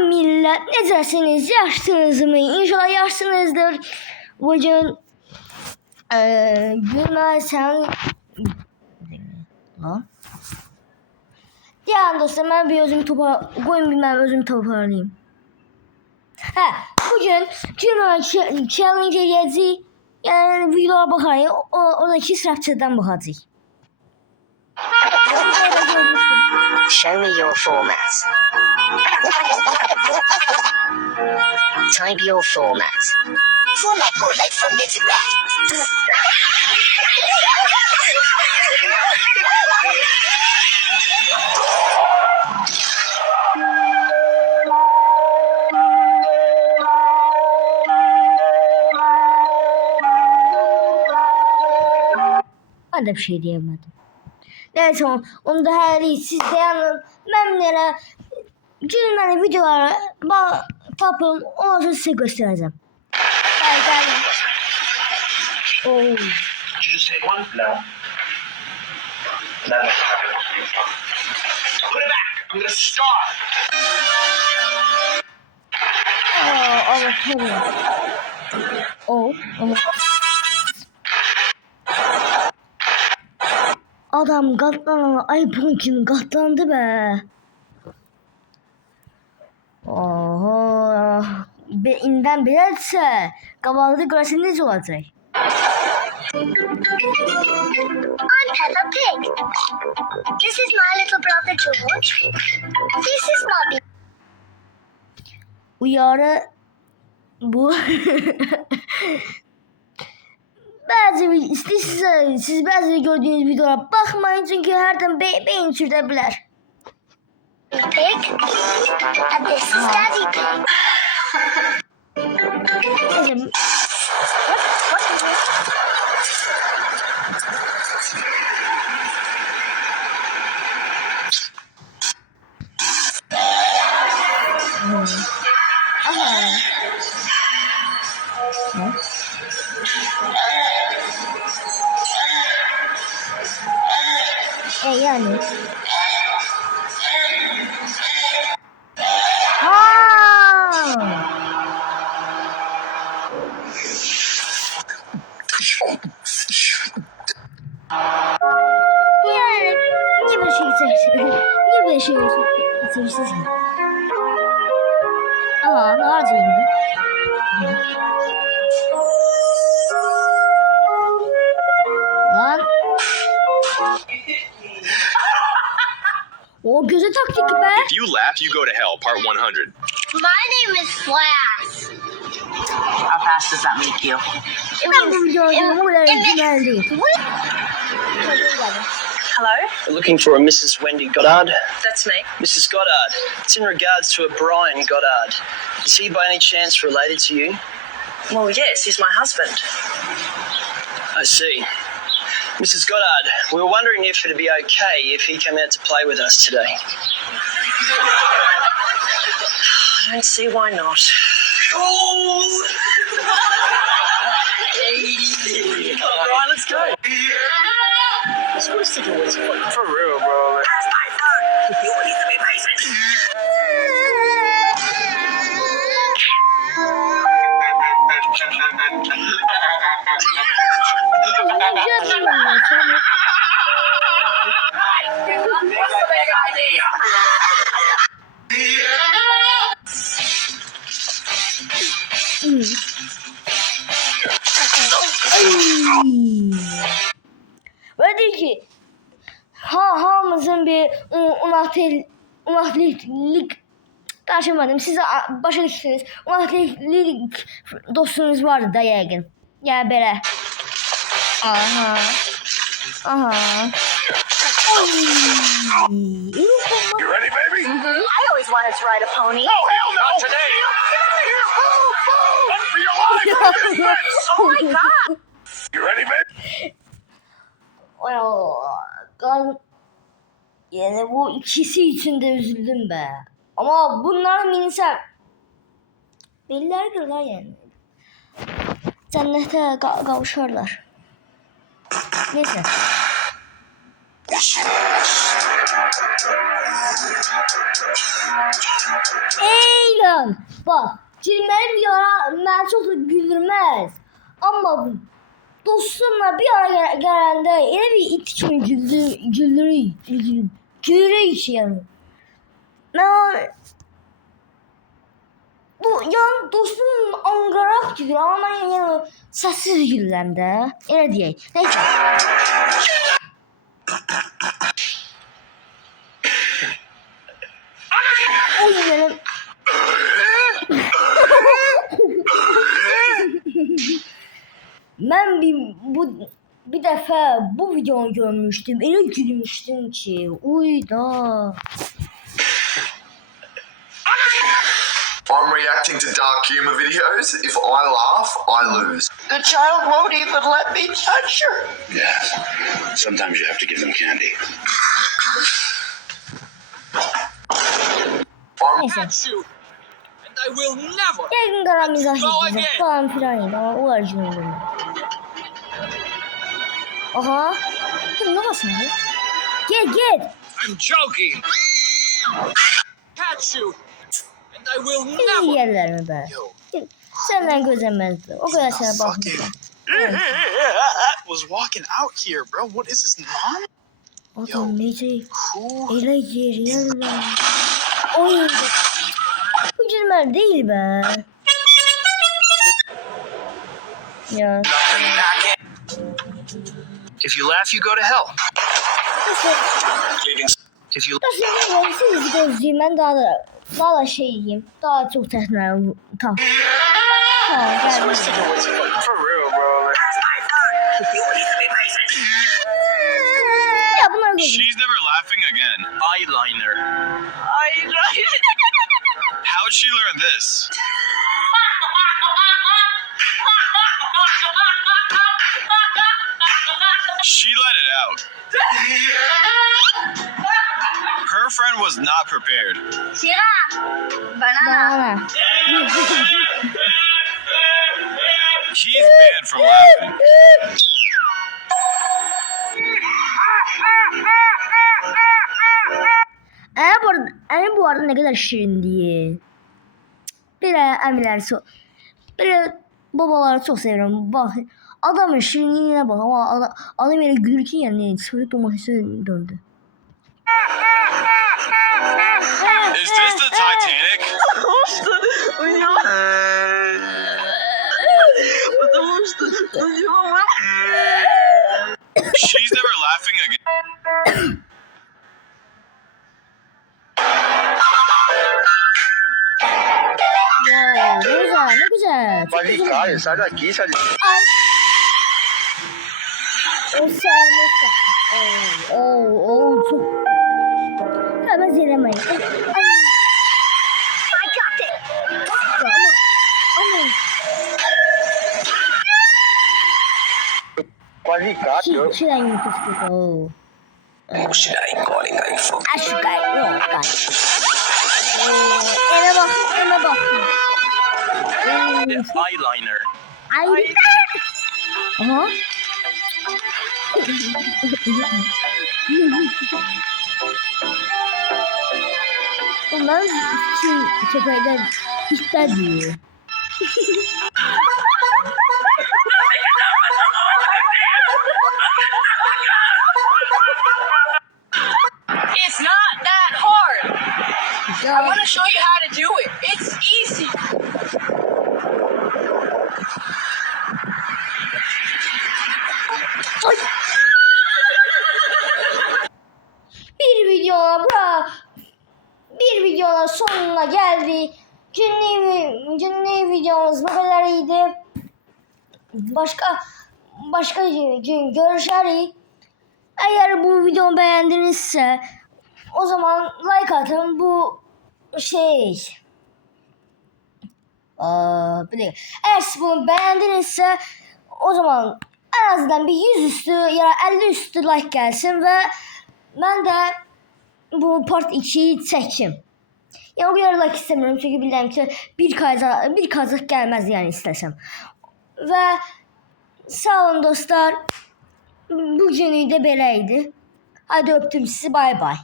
Salam millet, necəsiniz? Yaxşısınızmı? İnşallah yaxşısınızdır. Bugün Gülmez sen lan. Yani dostlar ben bir özümü koyun bilmem özümü toparlayayım. Bugün Gülmez challenge edəcəyik. Yani videolara baxarıq. Oradakı israfçıdan baxacağıq. Show me your format. Type your format. Format from mid to left. Ben de bir şey diyemedim. Neyse onu da her siz dayanın. Ben nereye Gülmeli videoları tapın. Onu size göstereceğim. Gel. Oh. Did you just hit one? No. No. Put it back. I'm gonna start. Oh. Adam katlanana iPhone kimi katlandı be. Oho. İnden bilərsə, qavalda görəsə necə olacaq? I'm Peppa Pig. This is my little brother George. This is Mummy. Uyarı bu. Siz bəzi gördüğünüz videolara baxmayın çünki hərdən beyin çürüdə bilər. Pig. And this is Daddy Pig. Yani. Yani niye böyle şey içersin? Niye böyle şey içersin? Aa, ne harcayayım? Lan. O göze taktik be. If you laugh, you go to hell, part 100. My name is Flash. How fast does that make you? Ben bu videoyu Hello? We're looking for a Mrs. Wendy Goddard. That's me. Mrs. Goddard, it's in regards to a Brian Goddard. Is he by any chance related to you? Well, yes, he's my husband. I see. Mrs. Goddard, we were wondering if it'd be okay if he came out to play with us today. I don't see why not. Oh! Right, let's go. What's the doors for real, bro? That's my phone. You need to be patient. Ve diyor ki hamımızın bir unaklik taşımadım. Siz başa düşsünüz. Unaklik dostunuz vardı da yəqin. Ya belə. Aha. You ready, baby? I always wanted to ride a pony. Oh, hell no! Not today! Get out of here! Move! Run for your life! Oh my God! You ready, baby? Yani bu ikisi için de üzüldüm be. Ama bunlar minisem. Belliler görürler yani. Cennete kavuşarlar. Neyse. Ey lan! Bak, gülməli bir ara məni çox da güldürməz. Amma dostumla bir ara gələndə elə bir it kimi güldürür ki yəni. Mən bu yani dostum anqaraq gülür amma mən yəni səssiz gülürəm də. Elə deyək. Neyse. Oy benim. Ben bir defa bu videonu görmüştüm. Öyle gülmüştüm ki. Uy da. I'm reacting to dark humor videos. If I laugh, I lose. The child won't even let me touch her. Yes. Sometimes you have to give them candy. Neyse. you, and I will never. Yakın kara mizah yapacağız falan filan yine ama o harcını Aha. Dur ne basın bu? Gel. I'm joking. Catch you, and I will İyi never. yerler mi be? Senden gözlemezdi. O kadar sana bakmışlar. Was walking out here, bro. What is this mom? Adam neyse. Who? Ele yerler. Oy. Bu cürmer değil be. Ya. If you laugh, you go to hell. Nasıl? If you Nasıl siz gözlüğüm ben daha da şey yiyeyim. Daha çok tekrar tamam. Tamam geldim. for real, bro. Ya bunlar gözüm. She's never laughing again. Eyeliner. How'd she learn this? She let it out. Her friend was not prepared. Bana. He's banned from laughing. Bu arada ne kadar şirin diye. Bir emiler bir babaları çok seviyorum. Bak adamın şirinliğine bak ama adam öyle gülürken yani sıfırı domatese döndü. Is this the Titanic? She's never laughing again. Wow, ne güzel. Çok güzel. sai daqui, sai daqui. Ay. O sermesi. Çok. Hemen zilemeyin. Ay. I got it. Ama. Quase cá, Tirar em muito. Should I calling iPhone? Acho que não, cara. Ela bak. Eyeliner. Ay. Aha. Bunlar için köpeğden işler diyor. It's not that hard. I Ya. want to show you how to do it. It's easy. Bir videonun sonuna geldi. Günlük videomuz bu kadarıydı. Başka gün görüşürüz. Eğer bu videomu beğendinizse o zaman like atın. Bu bir dakika. Eğer siz bunu beğendinizse o zaman en azından bir 100 üstü ya da 50 üstü like gelsin ve ben de bu part 2'yi çekeyim. Ya o kadar like istemiyorum çünkü bildim ki bir kazak gelmez yani istesem. Ve sağ olun dostlar. Bugünü de beləydi. Hadi öptüm sizi. Bay bay.